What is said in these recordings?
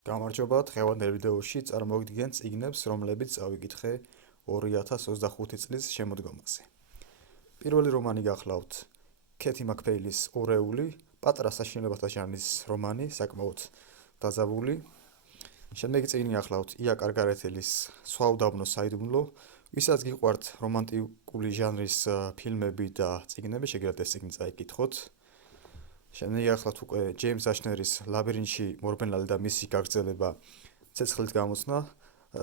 გამარჯობა, დღევანდელ ვიდეოში წარმოვიდგენ წიგნებს, რომლებიც წავიკითხე 2025 წლის შემოდგომაზე. პირველი რომანი გახლავთ კეთი მაკფეილის ორეული, პატარა საშინელებათა ჟანრის რომანი, საკმაოდ დაძაბული. შემდეგი წიგნი გახლავთ ია კარგარეთელის სხვა უდაბნო საიდუმლო, ვისაც გიყვართ რომანტიკული ჟანრის ფილმები და წიგნები, შეგიძლიათ ეს წიგნი წაიკითხოთ. შემდეგი გახლავთ უკვე ჯეიმს აშნერის ლაბირინთში მორბენალი და მისი გაგრძელება ცეცხლით გამოცნა,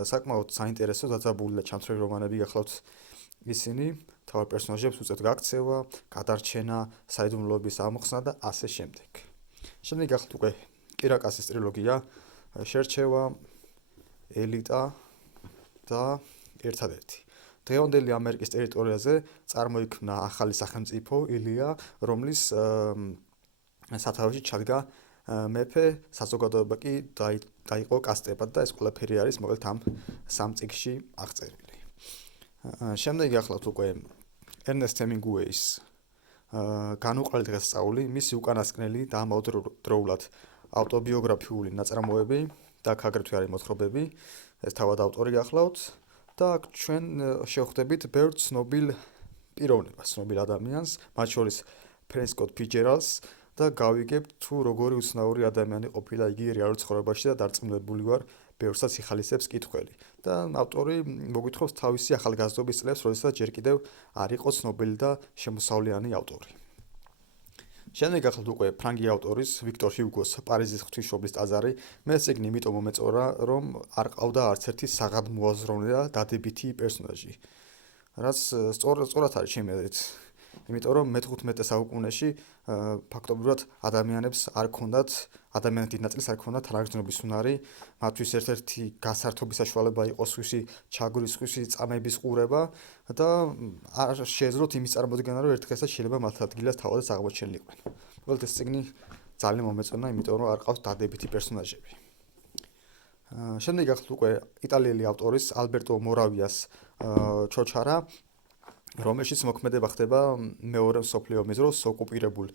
საკმაოდ საინტერესო დაძაბული და ჩამწრევი რომანები გახლავთ ისინი, მთავარ პერსონაჟებს უწევთ გაქცევა, გადარჩენა, საიდუმლოების ამოხსნა და ასე შემდეგ. შემდეგი გახლავთ უკვე კირაკასის ტრილოგია, შერჩევა, ელიტა და ერთადერთი. დღევანდელი ამერიკის ტერიტორიაზე წარმოიქმნა ახალი სახელმწიფო ილია, რომლის სათავეში ჩადგა მეფე, საზოგადოება კი დაიყო კასტებად და ეს ყველაფერი არის მოკლედ ამ სამ წიგნში აღწერილი. შემდეგი გახლავთ უკვე ერნესტ ჰემინგუეის განუყრელი დღესასწაული, მისი უკანასკნელი და ამავდროულად ავტობიოგრაფიული ნაწარმოები და აგრეთვე არის მოთხრობები, ეს თავად ავტორი გახლავთ და ჩვენ შევხვდებით ბევრ ცნობილ პიროვნებას, ცნობილ ადამიანს, მათ შორის ფრენკ სკოტ ფიცჯერალდს და გავიგებთ თუ როგორი უცნაური ადამიანი ყოფილა იგი რეალურ ცხოვრებაში და დარწმუნებული ვარ ბევრსაც იხალისებს კითხველი. და ავტორი მოგვითხრობს თავისი ახალგაზრდობის წლებს, როდესაც ჯერ კიდევ არ იყო ცნობილი და შემოსავლიანი ავტორი. შემდეგ გახლავთ უკვე ფრანგი ავტორის ვიქტორ ჰიუგოს პარიზის ღვთისმშობლის ტაძარი. მე ეს წიგნი იმიტომ მომეწორა, რომ არ ყავდა არც ერთი საღად მოაზროვნე და დადებითი პერსონაჟი. რაც სწორად არის ჩემი აზრით. იმიტომ რომ მე-15 საუკუნეში ფაქტობრივად ადამიანებს არ ქონდათ, ადამიანის დიდ ნაწილს არ ქონდათ თანაგრძნობის უნარი, მათთვის ერთ-ერთი გასართობის საშუალება იყო სხვისი ჩაგვრის, სხვისი წამების ყურება და არ შეეძლოთ იმის წარმოდგენა, რომ ერთ დღესაც შეიძლება მათ ადგილას თავადაც აღმოჩენილიყვნენ. მოკლედ ეს წიგნი ძალიან მომეწონა, იმიტომ რომ არ ყავს დადებითი პერსონაჟები. შემდეგ გახლავთ უკვე იტალიელი ავტორის ალბერტო მორავიას ჩოჩარა, რომელშიც მოქმედება ხდება მეორე მსოფლიო ომის დროს ოკუპირებულ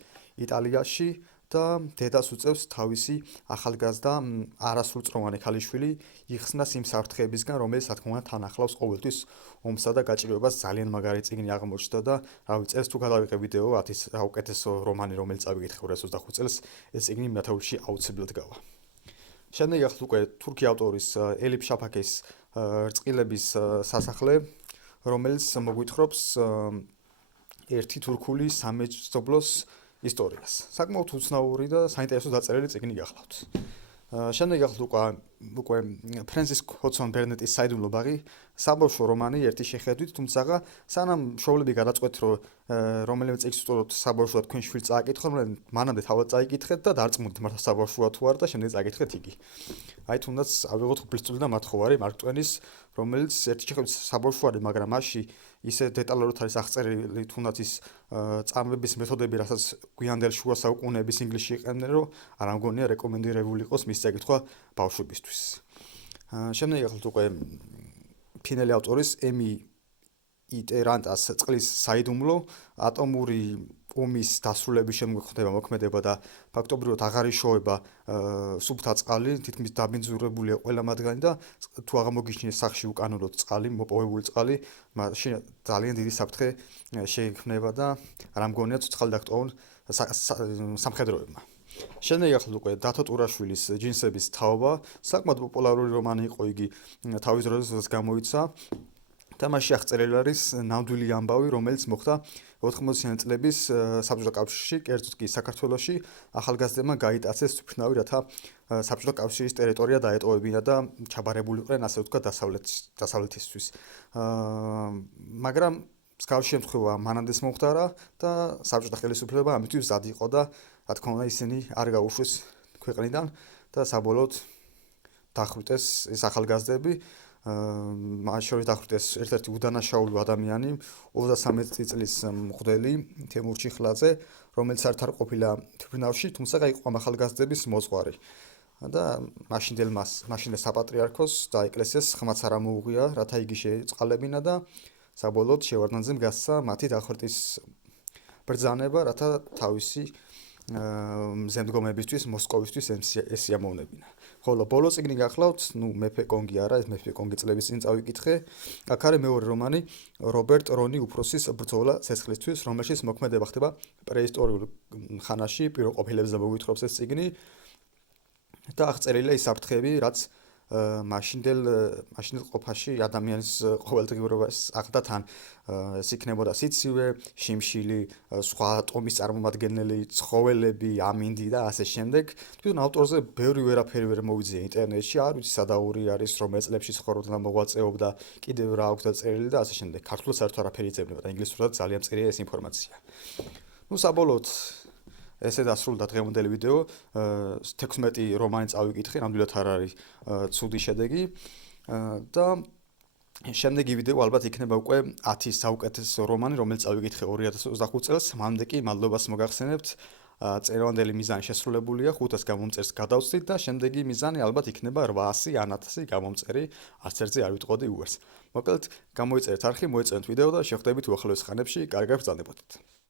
იტალიაში და დედას უწევს თავისი ახალგაზრდა არასრულწლოვანი ქალიშვილი იხსნას იმ საფრთხეებისგან, რომელიც რა თქმა უნდა თან ახლავს ყოველთვის ომსა და გაჭირვებას. ძალიან მაგარი წიგნი აღმოჩნდა და რავი, წელს თუ გადავიღე ვიდეო 10 საუკეთესო რომანი, რომელიც წავიკითხე 2025 წელს, ეს წიგნი მათაურში აუცილებლად გავა. შემდეგ გახლავთ უკვე თურქი ავტორის ელიფ შაფაკის რწყილების სასახლე, რომელიც მოგვითხრობს ერთი თურქული სამეცნიერო ისტორიას. საკმაოდ უცნაური და საინტერესო დაწერილი წიგნი გახლავთ. შემდეგ გახლავთ უკვე ფრენსის ჰოდსონ ბერნეტის საიდუმლო ბაღი, საბავშვო რომანი ერთი შეხედვით, თუმცა სანამ შოვლები გადაწყვეტთ, რომ რომელიმე წიგნს ვსწოროთ საბავშვოა თქვენ შვილს წააკითხოთ, მანამდე თავად წაიკითხეთ და დარწმუნდით მართლა საბავშვოა თუ არა და შემდეგ წაიკითხეთ იგი. აი თუნდაც ავიღოთ ღვთისმშობლის და მათხოვარი მარკ ტვენის, რომელიც ერთი შეხედვით საბავშვო არის, მაგრამ მასში ისე დეტალურად არის აღწერილი თუნდაც ის წამების მეთოდები, რასაც გვიანდელ შუა საუკუნეების ინგლისში იყენებდნენ, რომ არ ამგონია რეკომენდირებული იყოს მის წაკითხვა ბავშვებისთვის. შემდეგ გახლავთ უკვე ფინელი ავტორის ემი იტერანტას წყლის საიდუმლო, ატომური ომის დასრულების შემდეგ ხდება მოქმედება და ფაქტობრივად აღარ იშოვება სუფთა წყალი, თითქმის დაბინძურებულია ყველა მათგანი და თუ აღმოგიჩნდეს სახში უკანონოდ წყალი, მოპოვებული წყალი, მაშინ ძალიან დიდი საფრთხე შეიქმნება და არ ამგონია ცოცხალი დაგტოვონ სამხედროებმა. შემდეგ გახლავთ უკვე დათო ტურაშვილის ჯინსების თაობა, საკმაოდ პოპულარული რომანი იყო იგი თავის დროზე გამოიცა და მასში აღწერილი არის ნამდვილი ამბავი, რომელიც მოხდა 80-იანი წლების საბჭოთა კავშირში, კერძოდ კი საქართველოში ახალგაზრდებმა გაიტაცეს თვითმფრინავი, რათა საბჭოთა კავშირის ტერიტორია დაეტოვებინა და ჩაბარებულიყვნენ, ასე ვთქვათ, დასავლეთისთვის. მაგრამ მსგავსი შემთხვევა მანამდეც მომხდარა და საბჭოთა ხელისუფლება ამისთვის მზად იყო და რა თქმა უნდა ისინი არ გაუშვეს ქვეყნიდან და საბოლოოდ დახვრიტეს ეს ახალგაზრდები. მათ შორის დახვრიტეს ერთ-ერთი უდანაშაული ადამიანი, 33 წლის მღვდელი თემურ ჩიხლაძე, რომელიც არ ყოფილა თვითმფრინავში, თუმცა იყო ამ ახალგაზრდების მოძღვარი. და მაშინდელ საპატრიარქოს და ეკლესიას ხმაც არ ამოუღია, რათა იგი შეეწყალებინა და საბოლოოდ შევარდნაძემ გასცა მათი დახვრიტის ბრძანება, რათა თავისი ზემდგომებისთვის, მოსკოვისთვის ეს იამოვნებინა. ხოლო ბოლო წიგნი გახლავთ, მეფე კონგი არა, ეს მეფე კონგი წლების წინ წავიკითხე. აქ არის მეორე რომანი, რობერტ რონი უფროსის ბრძოლა ცეცხლისთვის, რომელშიც მოქმედება ხდება პრეისტორიულ ხანაში, პირველ ყოფილებზე მოგვითხრობს ეს წიგნი. და აღწერილია ის საფრთხეები, რაც მაშინდელ ყოფაში ადამიანის ყოველდღიურობას ახდა თან ეს იქნებოდა სიცივე, შიმშილი, სხვა ატომის წარმომადგენელი, ცხოველები, ამინდი და ასე შემდეგ. თვითონ ავტორზე ბევრი ვერაფერი ვერ მოვიძია ინტერნეტში, არ ვიცი სადაური არის, რომელ წლებში ცხოვრობდა და მოღვაწეობდა, კიდევ რა აქვს დაწერილი და ასე შემდეგ. ქართულად საერთოდ არაფერი იძებნება და ინგლისურად ძალიან მწირია ეს ინფორმაცია. საბოლოოდ ესე დასრულდა დღევანდელი ვიდეო. 16 რომანი წავიკითხე, ნამდვილად არ არის ცუდი შედეგი და შემდეგი ვიდეო ალბათ იქნება უკვე 10 საუკეთესო რომანი, რომელიც წავიკითხე 2025 წელს. მანამდე კი მადლობას მოგახსენებთ. წეროვანდელი მიზანი შესრულებულია, 500 გამომწერს გადავწვდით და შემდეგი მიზანი ალბათ იქნება 800 ან 1000 გამომწერი, არც ერთზე არ ვიტყოდი უარს. მოკლედ, გამოიწერეთ არხი, მოეწონეთ ვიდეო და შევხვდებით უახლოეს ხანებში. კარგად ბრძანდებოდეთ.